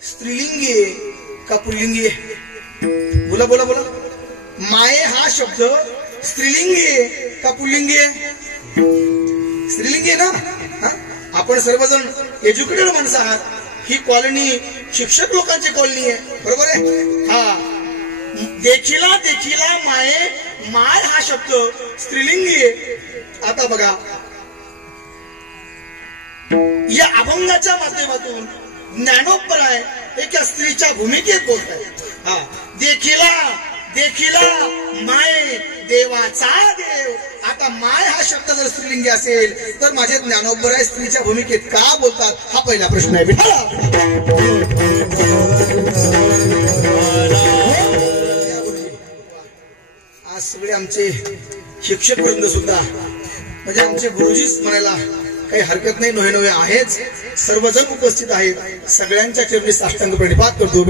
स्त्रीलिंगी आहे का पुल्लिंगी आहे? बोला बोला बोला. माये हा शब्द स्त्रीलिंगी आहे का पुल्लिंगी आहे? स्त्रीलिंगी आहे ना. आपण सर्वजण एज्युकेटेड माणसं आहात. ही कॉलनी शिक्षक लोकांची कॉलनी आहे, बरोबर आहे. हा, देखिला देखिला माये, माय हा शब्द स्त्रीलिंगी आहे. आता बघा, या अभंगाच्या माध्यमातून ज्ञानोपराय एका स्त्रीच्या भूमिकेत बोलत आहे. हा, देखिला देखिला माय, देवाचा देव. आता माय हा शब्द जर स्त्रीलिंगी असेल तर माझे ज्ञानोपराय स्त्रीच्या भूमिकेत का बोलतात, हा पहिला प्रश्न आहे. आज सगळे आमचे शिक्षक वृंद सुद्धा, म्हणजे आमचे गुरुजीच म्हणायला काही हरकत नाही, नवे नवे आहेच, सर्वजण उपस्थित आहेत. सगळ्यांच्या चरणी साष्टांग प्रणिपात करतो.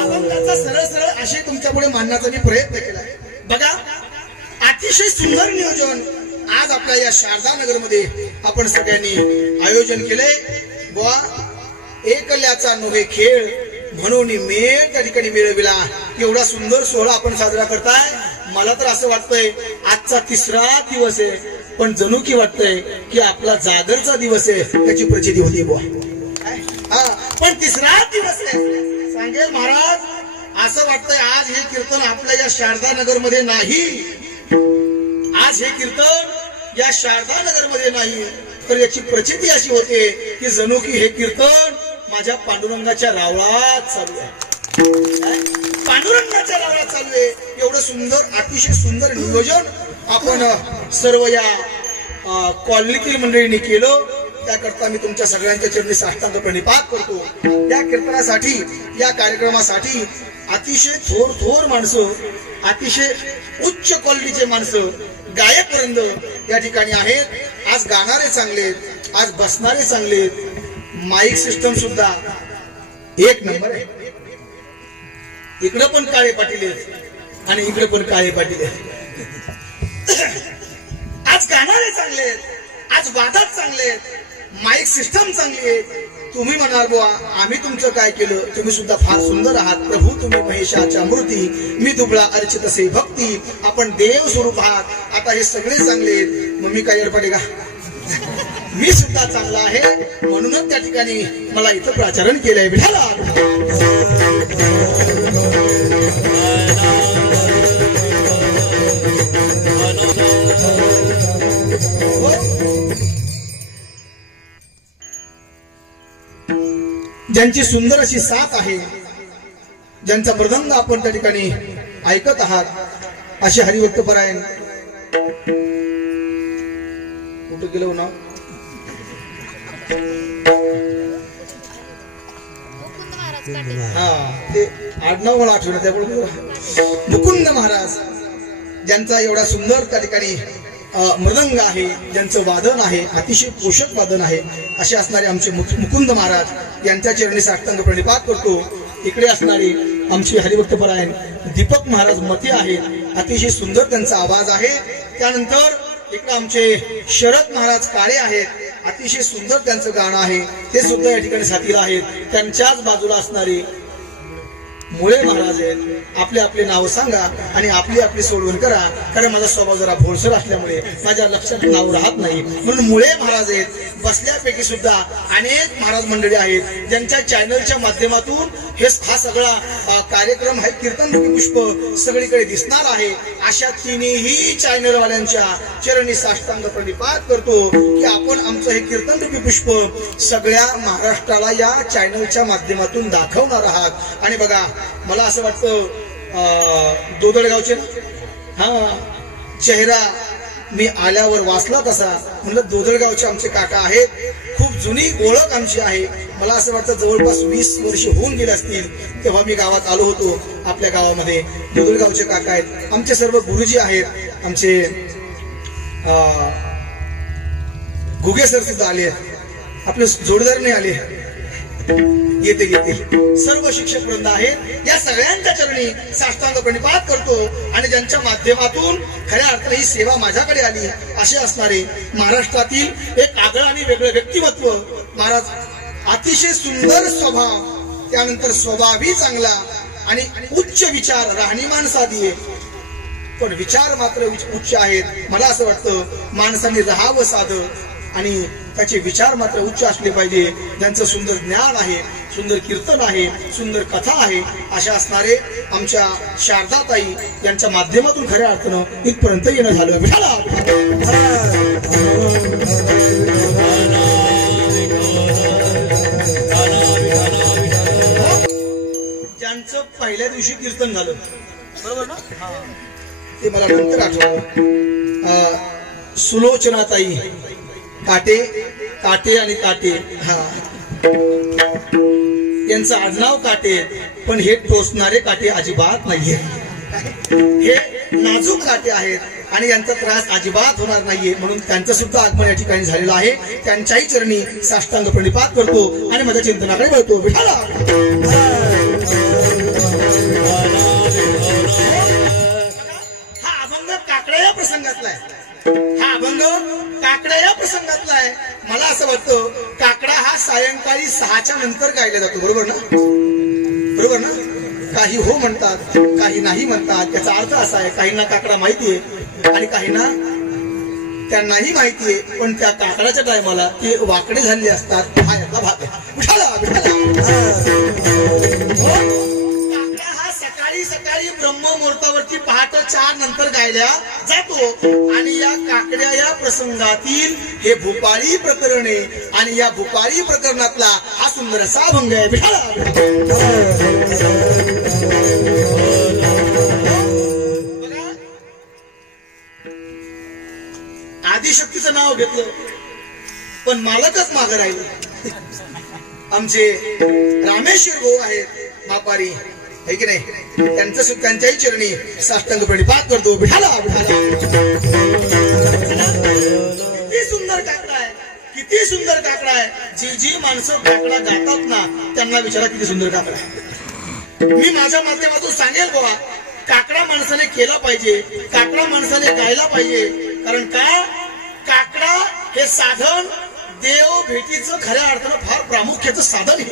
अभंगाचा सरळ सरळ असे तुमच्या पुढे मांडण्याचा मी प्रयत्न केला. बघा, अतिशय सुंदर नियोजन आज आपल्या या शारदा नगर मध्ये आपण सगळ्यांनी आयोजन केलंय. बुवा, एकल्याचा नव्हे खेळ म्हणून मेळ त्या ठिकाणी मिळविला. एवढा सुंदर सोहळा आपण साजरा करताय. मला तर असं वाटतंय आजचा 3रा दिवस आहे, पण जणू की वाटतंय की आपला जागरचा दिवस आहे, त्याची प्रचिती होती बुवा. पण 3रा दिवस आहे. सांगेल महाराज, असं वाटतंय आज हे कीर्तन आपल्या या शारदा नगर मध्ये नाही. आज हे कीर्तन या शारदा नगर मध्ये नाही, तर याची प्रचिती अशी होते की जणू की हे कीर्तन माझ्या पांडुरंगाच्या रावळात चालू आहे. पांडुरंगाच्या रावळात चालू आहे. एवढं सुंदर, अतिशय सुंदर नियोजन आपण सर्व या कॉलनीतील मंडळींनी केलं. त्याकरता मी तुमच्या सगळ्यांच्या चरणी साष्टांग प्रणिपात करतो. या कीर्तनासाठी, या कार्यक्रमासाठी अतिशय थोर थोर माणसं, अतिशय उच्च क्वालिटीचे माणसं, गायक वृंद या ठिकाणी आहेत. आज गाणारे चांगले, आज बसणारे चांगले, माईक सिस्टम सुद्धा एक नंबर आहे. इकडे पण काळे पाटील आहेत आणि इकडे पण काळे पाटील आहेत. आज गाणारे चांगले आहेत, आज वादक चांगले आहेत, माईक सिस्टम चांगली आहे. तुम्ही म्हणाल बुवा आम्ही तुमचं काय केलं, तुम्ही सुद्धा फार सुंदर आहात. प्रभू तुम्ही महेशाच्या मूर्ती, मी दुबळा अर्चित असे भक्ती. आपण देव स्वरूप आहात. आता हे सगळे चांगले आहेत, मग मी काय एडपाटे का? मी सुद्धा चांगला आहे, म्हणूनच त्या ठिकाणी मला इथं प्राचारण केलंय. ज्यांची सुंदर अशी साथ आहे, ज्यांचा मृदंग आपण त्या ठिकाणी ऐकत आहात, असे हरिभक्त परायण. कुठं गेलो ना, हा ते आडनाव मला आठवलं, त्यामुळे मुकुंद महाराज, ज्यांचा एवढा सुंदर त्या ठिकाणी मृदंग आहे, ज्यांचं वादन आहे, अतिशय पोषक वादन आहे, असे असणारे आमचे मुकुंद महाराज यांच्या चरणी साष्टांग प्रणिपात करतो. इकडे असणारे आमचे हरिभक्त परायण दीपक महाराज मते आहेत, अतिशय सुंदर त्यांचा आवाज आहे. त्यानंतर इकडे आमचे शरद महाराज काळे आहेत, अतिशय सुंदर त्यांचं गाणं आहे, ते सुद्धा या ठिकाणी साथीला आहेत. त्यांच्याच बाजूला असणारे मुळे महाराज आहेत. आपले आपले नाव सांगा आणि आपली आपली सोडवण करा, कारण माझा स्वभाव जरा भोळसर असल्यामुळे माझ्या लक्षात नाव राहत नाही, म्हणून मुळे महाराज आहेत. बसल्यापैकी सुद्धा अनेक महाराज मंडळी आहेत, ज्यांच्या चॅनलच्या माध्यमातून हा सगळा कार्यक्रम आहे, कीर्तन रूपी पुष्प सगळीकडे दिसणार आहे. अशा तिन्ही चॅनलवाल्यांच्या चरणी साष्टांग प्रणिपात करतो की आपण आमचं हे कीर्तन रूपी पुष्प सगळ्या महाराष्ट्राला या चॅनलच्या माध्यमातून दाखवणार आहात. आणि बघा, मला असं वाटतं दोदडगावचे चेहरा मी आल्यावर वाचला तसा, म्हणलं दोदडगावचे आमचे काका आहेत. खूप जुनी ओळख आमची आहे. मला असं वाटतं जवळपास 20 वर्ष होऊन गेले असतील तेव्हा मी गावात आलो होतो. आपल्या गावामध्ये दोदडगावचे काका आहेत. आमचे सर्व गुरुजी आहेत. आमचे घुगे सर सुद्धा आले आहेत. आपले जोडदार नाही आले, येते सर्व शिक्षक वृंद आहेत. या सगळ्यांच्या चरणी साष्टांग प्रणिपात करतो. आणि ज्यांच्या माध्यमातून खऱ्या अर्थाने ही सेवा माझ्याकडे आली, असे असणारे महाराष्ट्रातील एक आगळं आणि वेगळं व्यक्तिमत्व महाराज अतिशय सुंदर स्वभाव, त्यानंतर स्वभावही चांगला आणि उच्च विचार, राहणीमान साधी आहे, पण विचार मात्र उच्च आहेत. मला असं वाटतं माणसाने राहावं साधं आणि त्याचे विचार मात्र उच्च असले पाहिजे. ज्यांचं सुंदर ज्ञान आहे, सुंदर कीर्तन आहे, सुंदर कथा आहे, अशा असणारे आमच्या शारदाताई यांच्या माध्यमातून खऱ्या अर्थानं इथपर्यंत येणं झालं. ज्यांचं पहिल्या दिवशी कीर्तन झालं, बरोबर ना, ते मला नंतर आठवलं. सुलोचनाताई काटे, काटे आणि काटे, हा, यांचं आडनाव काटे, पण हे टोचणारे काटे अजिबात नाहीये. हे नाजूक काटे आहेत आणि यांचा त्रास अजिबात होणार नाहीये. म्हणून त्यांचं सुद्धा आगमन या ठिकाणी झालेलं आहे. त्यांच्याही चरणी साष्टांग प्रणिपात करतो आणि माझ्या चिंतनाकडे वळतो. हा अभंग काकडा या प्रसंगातला आहे. हा अभंग काकडा या प्रसंगातला आहे. मला असं वाटतं काकडा हा सायंकाळी 6च्या नंतर गायला जातो, बरोबर ना, बरोबर ना. काही हो म्हणतात, काही नाही म्हणतात. त्याचा अर्थ असा आहे, काहींना काकडा माहितीये आणि काहींना त्यांनाही माहितीये, पण त्या काकडाच्या टायमाला ते वाकडे झालेले असतात. हा यातला भाग आहे. सकाळी सकाळी ब्रह्ममुहूर्तावरती पहाटे 4 नंतर गायल्या जातो आणि या काकड्या या प्रसंगातील हे भूपाळी प्रकरण आहे आणि या भूपाळी प्रकरणातला हा सुंदर असा अभंग आहे. आदिशक्तीचं नाव घेतलं पण मालकच मागं राहिले. आमचे रामेश्वर भाऊ आहेत मापारी, है की नाही, त्यांच्याही चरणी साष्टांग प्रणिपात करतो. विठाला किती सुंदर काकडा आहे, किती सुंदर काकडा आहे. जी जी माणसं काकडा गातात ना त्यांना विचारा किती सुंदर काकडा आहे. मी माझ्या माध्यमातून सांगेल बाबा, काकडा माणसाने केला पाहिजे, काकडा माणसाने गायला पाहिजे. कारण का, काकडा हे साधन देव भेटीचं खऱ्या अर्थानं फार प्रामुख्याचं साधन आहे.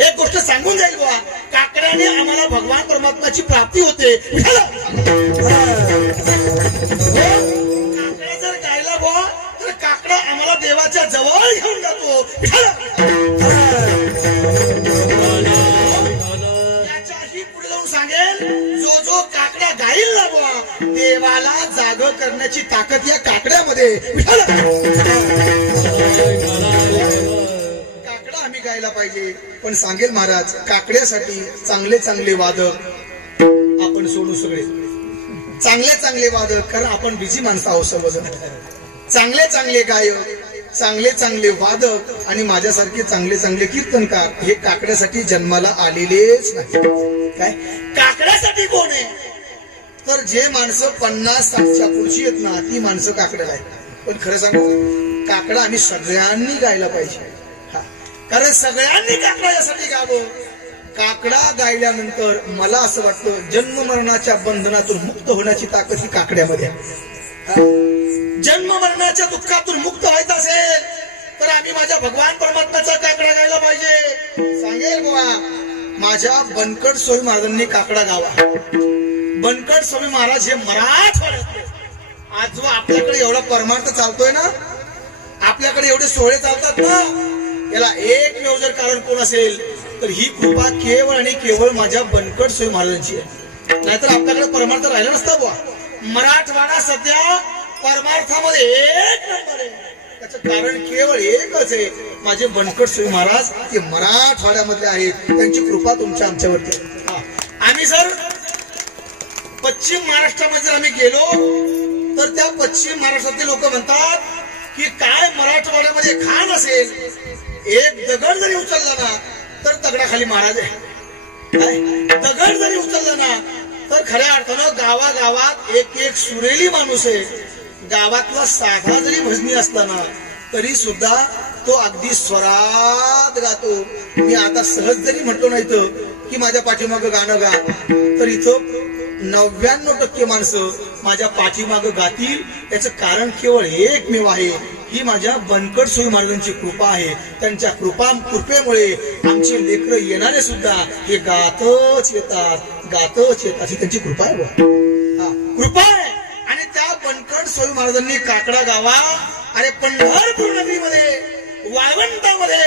एक गोष्ट सांगून जाईल बुवा, काकड्याने आम्हाला भगवान परमात्म्याची प्राप्ती होते. काकडा जर गायला बुवा तर काकडा आम्हाला देवाच्या जवळ घेऊन जातो. याच्याही पुढे जाऊन सांगेल, जो जो काकडा गाईल ना बुवा, देवाला जाग करण्याची ताकद या काकड्यामध्ये. आम्ही गायला पाहिजे. पण सांगेल महाराज, काकड्यासाठी चांगले चांगले वादक आपण सोडू, सगळे चांगले चांगले वादक, कारण आपण बिझी माणसं आहोत सर्वजण. चांगले चांगले गायक, चांगले चांगले वादक आणि माझ्यासारखे चांगले चांगले कीर्तनकार हे काकड्यासाठी जन्माला आलेलेच नाही. काय काकड्यासाठी कोण आहे, तर जे माणसं 50-60च्या पुढची आहेत ना ती माणसं काकड्याला आहेत. पण खरं सांगू, काकडा आम्ही सगळ्यांनी गायला पाहिजे. कारण सगळ्यांनी काकडा यासाठी गावं. काकडा गायल्यानंतर मला असं वाटतं जन्म मरणाच्या बंधनातून मुक्त होण्याची ताकद ही काकड्यामध्ये आहे. जन्म मरणाच्या दुःखातून मुक्त व्हायचं असेल तर आम्ही माझ्या भगवान परमात्म्याचा काकडा गायला पाहिजे. सांगेल बुवा, माझ्या बनकट स्वामी महाराजांनी काकडा गावा. बनकट स्वामी महाराज हे मराठवाड्यात, आज जो आपल्याकडे एवढा परमार्थ चालतोय ना, आपल्याकडे एवढे सोहळे चालतात ना, याला एकमेव जर कारण कोण असेल तर ही कृपा केवळ आणि केवळ माझ्या बनकट स्वामी महाराजांची आहे. नाहीतर आपल्याकडे परमार्थ राहिला नसता बुवा. मराठवाडा सध्या परमार्थामध्ये 1 नंबर आहे. त्याचं कारण केवळ एकच आहे, माझे बनकट स्वामी महाराज ते मराठवाड्यामध्ये आहेत. त्यांची कृपा तुमच्या आमच्यावरती. आम्ही जर पश्चिम महाराष्ट्रामध्ये जर आम्ही गेलो तर त्या पश्चिम महाराष्ट्रातले लोक म्हणतात की काय मराठवाड्यामध्ये खान असेल, एक दगड जरी उचलला ना तर दगडाखाली महाराज आहे. दगड जरी उचलला ना तर खऱ्या अर्थानं गावागावात एक एक सुरेली माणूस आहे. गावातला साधा जरी भजनी असला ना तरी सुद्धा तो अगदी स्वरात गातो. मी आता सहज जरी म्हटलो नाही तर की माझ्या पाठीमागं गाणं गा, तर इथं 99% माणसं माझ्या पाठीमागं गातील. याचं कारण केवळ एकमेव आहे, ही माझ्या बनकट स्वामी महाराजांची कृपा आहे. त्यांच्या कृपेमुळे आमचे लेकर येणारे सुद्धा हे गातच येतात ही त्यांची कृपा आहे. कृपा आहे. आणि त्या बनकट स्वामी महाराजांनी काकडा गावा, अरे पंढरपूर नगरीमध्ये वाळवंटामध्ये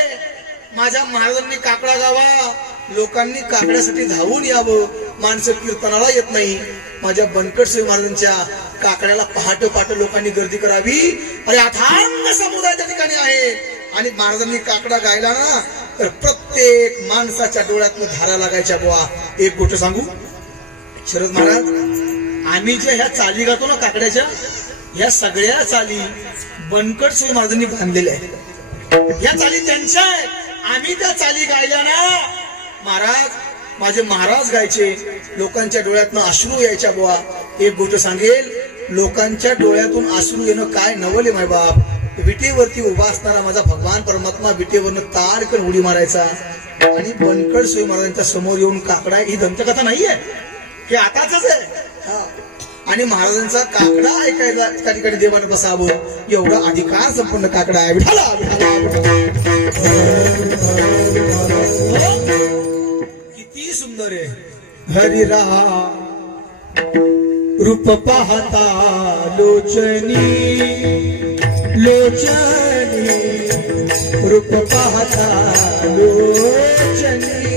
माझ्या महाराजांनी काकडा गावा. लोकांनी काकड्यासाठी धावून यावं, माणसं कीर्तनाला येत नाही. माझ्या बनकट स्वामी महाराजांच्या काकड्याला पहाटे लोकांनी गर्दी करावी. अरे अथांग समुदाय त्या ठिकाणी आहे. आणि महाराजांनी काकडा गायला ना तर प्रत्येक माणसाच्या डोळ्यातनं धारा लागायच्या. बुवा एक गोष्ट सांगू शरद महाराज, आम्ही ज्या ह्या चाली गातो ना काकड्याच्या, ह्या सगळ्या चाली बनकट स्वामी महाराजांनी बांधलेल्या आहेत. ह्या चाली त्यांच्या आहेत. आम्ही त्या चाली गायल्या ना महाराज, माझे महाराज गायचे, लोकांच्या डोळ्यातनं अश्रू यायच्या. बुवा एक गोष्ट सांगेल, लोकांच्या डोळ्यातून अश्रू येणं काय नवले माय बाप. विटेवरती उभा असणारा माझा भगवान परमात्मा विटेवरनं ताडकन उडी मारायचा आणि बनकट स्वामी महाराजांच्या समोर येऊन काकडा, ही दंतकथा नाहीये, हे आताच आहे. आणि महाराजांचा काकडा ऐकायला त्या ठिकाणी देवानं बसावं एवढा अधिकार संपन्न काकडा आहे. किती सुंदर आहे. हरिरा रूप पाहता लोचनी रूप पाहता लोचनी